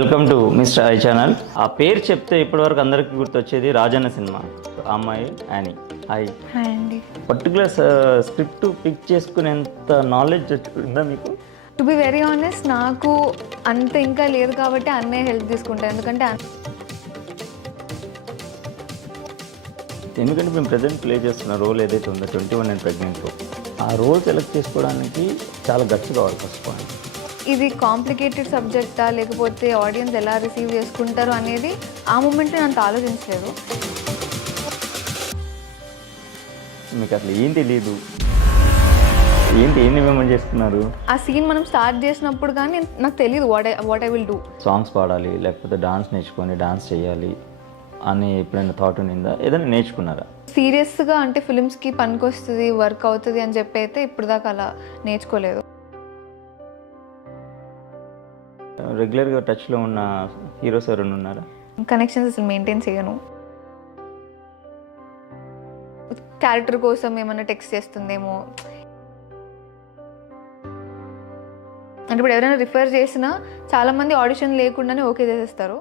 Welcome to mister I channel. ఆ పేరు చెప్తే ఇప్పటివరకు అందరికీ గుర్తొచ్చేది రాజన్న సినిమా. ఆ అమ్మాయి యానీ. హాయ్ అండి. పర్టికులర్ స్క్రిప్ట్ పిక్ చేసుకునేంత నాలెడ్జ్ ఉందా మీకు? టు బి వెరీ ఆనెస్ట్, నాకు అంత ఇంకా లేదు కాబట్టి అన్నయ్య హెల్ప్ తీసుకుంటాను. ఎందుకంటే మేము ప్రజెంట్ ప్లే చేస్తున్న రోల్ ఏదైతే ఉందో 21 అండ్ ప్రెగ్నెంట్ రోల్, ఆ రోల్ సెలెక్ట్ చేసుకోవడానికి చాలా గట్స్ కావాలి. ఫస్ట్ పాయింట్, ఇది కాంప్లికేటెడ్ సబ్జెక్టా లేకపోతే ఆడియన్స్ ఎలా రిసీవ్ చేసుకుంటారు అనేది ఆ మూమెంట్లో నేను అంత ఆలోచించలేదు. మీకు అసలు ఏం తెలియదు, ఏంటి మేము చేస్తున్నారు. ఆ సీన్ మనం స్టార్ట్ చేసినప్పుడు కానీ నాకు తెలియదు what I will do. Songs పాడాలి లేకపోతే డాన్స్ నేర్చుకొని డాన్స్ చేయాలి అని ఎప్పుడైనా థాట్ ఉండిందా? ఏదైనా నేర్చుకున్నారా? సీరియస్గా అంటే ఫిల్మ్స్కి పనికొస్తుంది, వర్క్ అవుతుంది అని చెప్పి అయితే ఇప్పుడు దాకా అలా నేర్చుకోలేదు. రెగ్యులర్గా టచ్లో ఉన్న హీరోస్ ఎవరైనా ఉన్నారా? కనెక్షన్స్ అసలు మెయింటైన్ చేయను. క్యారెక్టర్ కోసం ఏమైనా టెక్స్ట్ చేస్తుందేమో అంటే ఇప్పుడు ఎవరైనా రిఫర్ చేసినా చాలామంది ఆడిషన్ లేకుండానే ఓకే చేసేస్తారు.